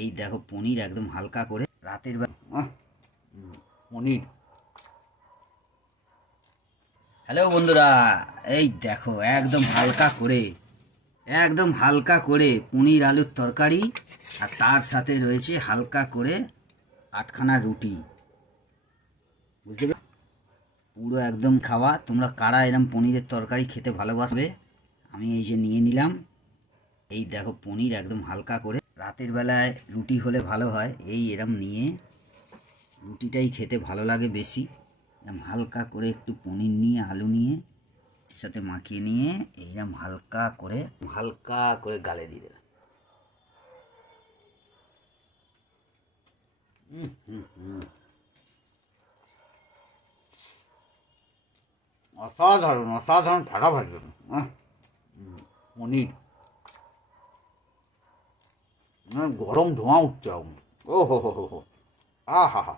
এই দেখো পনির একদম হালকা করে রাতের বেলা পনির। হ্যালো বন্ধুরা, এই দেখো একদম হালকা করে পনির আলুর তরকারি, আর তার সাথে রয়েছে হালকা করে 8খানা রুটি। বুঝতে পারছো? পুরো একদম খাওয়া। তোমরা কারা এরম পনিরের তরকারি খেতে ভালোবাসবে? আমি এই যে নিয়ে নিলাম। এই দেখো পনির একদম হালকা করে, রাতের বেলায় রুটি হলে ভালো হয়। এই এরম নিয়ে রুটিটাই খেতে ভালো লাগে বেশি। এরম হালকা করে একটু পনির নিয়ে আলু নিয়ে এর সাথে মাখিয়ে নিয়ে এইরকম হালকা করে গালে দিয়ে দেবে। অসাধারণ ফাটাফাটি পনির, গরম ধোঁয়া উঠছে। ও হো হো হো হো, আহা হা।